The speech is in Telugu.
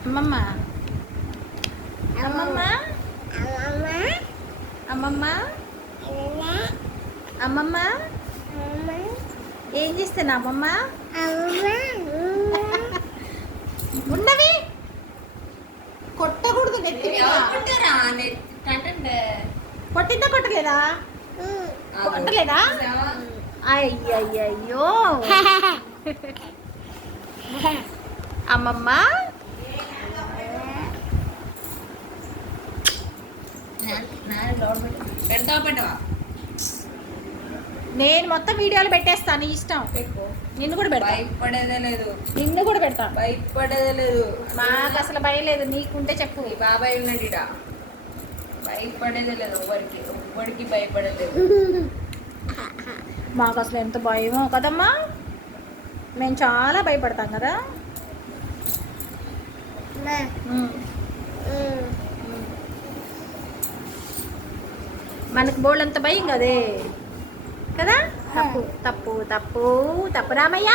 అమ్మమ్మ అమ్మమ్మ అమ్మమ్మ అమ్మమ్మ ఏం చేస్తున్నా అమ్మమ్మ ఉన్నవి కొట్టకూడదు నెత్తి కొట్టిందా కొట్టలేదా కొట్టలేదా అయ్యయ్యో అమ్మమ్మ నేను మొత్తం వీడియోలు పెట్టేస్తాను ఇష్టం నిన్ను కూడా పెడతా భయపడేదే లేదు నిన్ను కూడా పెడతా భయపడేదే లేదు మాకు అసలు భయం లేదు నీకుంటే చెప్పు ఈ బాబాయ్ ఉన్నాడు ఈడ భయపడేదే లేదు ఎవరికి భయపడలేదు మాకు అసలు ఎంత భయమో కదమ్మా మేము చాలా భయపడతాం కదా మనకు బోళ్ళంత భయం కదే కదా తప్పు తప్పు తప్పు తప్పు రామయ్య.